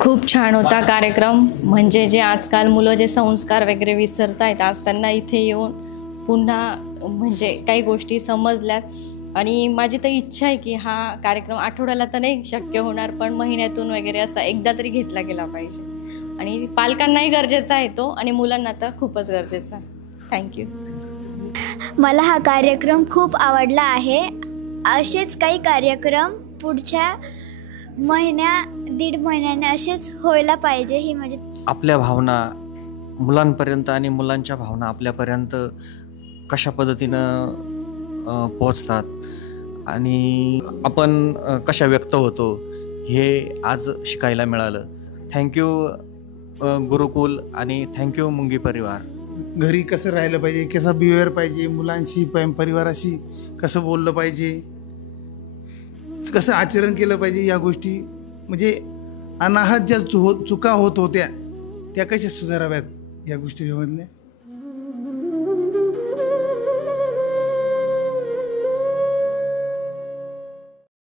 खूप छान होता कार्यक्रम. म्हणजे जे आजकाल मुलं जे संस्कार वगैरे विसरतायत, आज त्यांना इथे येऊन पुन्हा म्हणजे काही गोष्टी समजल्यात. आणि माझी तर इच्छा आहे की हा कार्यक्रम आठवड्याला तर नाही शक्य होणार, पण महिन्यातून वगैरे असा एकदा तरी घेतला गेला पाहिजे. आणि पालकांनाही गरजेचा आहे तो, आणि मुलांना तर खूपच गरजेचा आहे. थँक्यू. मला हा कार्यक्रम खूप आवडला आहे. असेच काही कार्यक्रम पुढच्या दीड महिन्याने असेच व्हायला पाहिजे. ही माझी आपल्या भावना मुलांपर्यंत आणि मुलांच्या भावना आपल्यापर्यंत कशा पद्धतीनं पोहोचतात आणि आपण कशा व्यक्त होतो हे आज शिकायला मिळालं. थँक्यू गुरुकुल आणि थँक्यू मुंगी परिवार. घरी कसं राहिलं पाहिजे, कसं बिहेवियर पाहिजे, मुलांशी परिवाराशी कसं बोललं पाहिजे, कसं आचरण केलं पाहिजे, या गोष्टी म्हणजे अनाहत ज्या चुका होत होत्या त्या कशा सुधाराव्यात या गोष्टीमधल्या